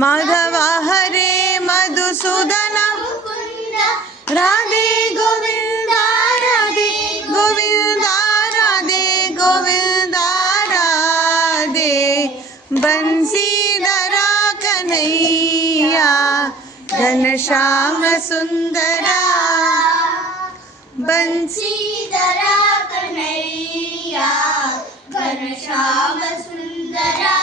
माधव हरे मधुसूदन राधे गोविंदा राधे गोविंदा राधे गोविंदा राधे बंसीधरा कन्हैया घनश्याम सुंदरा बंसीधरा कन्हैया घनश्याम सुंदरा।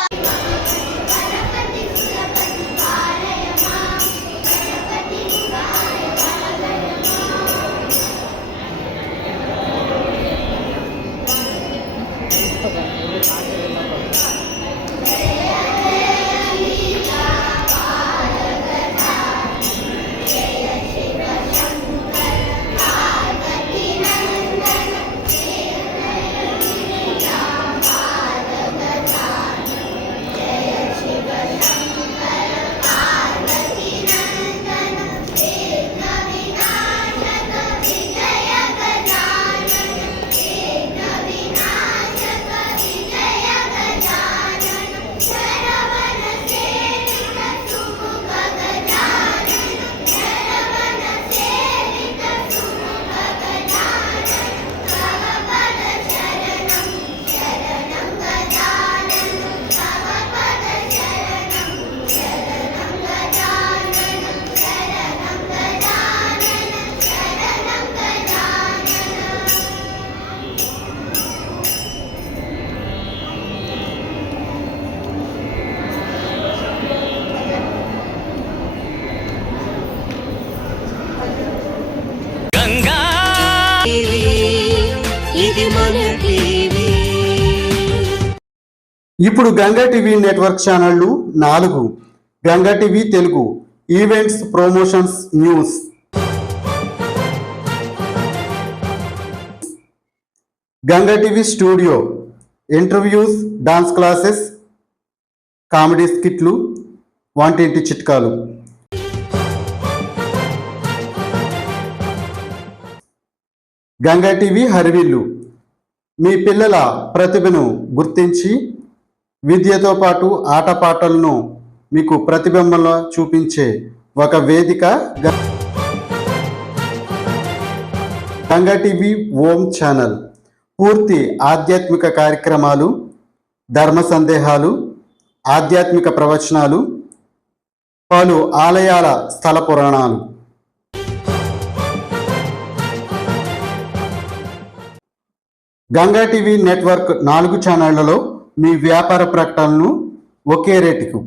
ఇప్పుడు Ganga TV network ఛానళ్లు 4 Ganga TV Telugu events promotions news, Ganga TV studio interviews, dance classes, comedy స్కిట్లు, వంటింటి చిట్కాలు, గంగా టీవీ హరివిల్లు మీ పిల్లల ప్రతిభను గుర్తించి విద్యతో పాటు ఆటపాటలను మీకు ప్రతిబింబంలో చూపించే ఒక వేదిక గంగా టీవీ ఓం ఛానల్. పూర్తి ఆధ్యాత్మిక కార్యక్రమాలు, ధర్మ సందేహాలు, ఆధ్యాత్మిక ప్రవచనాలు, పలు ఆలయాల స్థల పురాణాలు. గంగా టీవీ నెట్వర్క్ 4 ఛానళ్లలో మీ వ్యాపార ప్రకటనలను ఒకే రేటుకు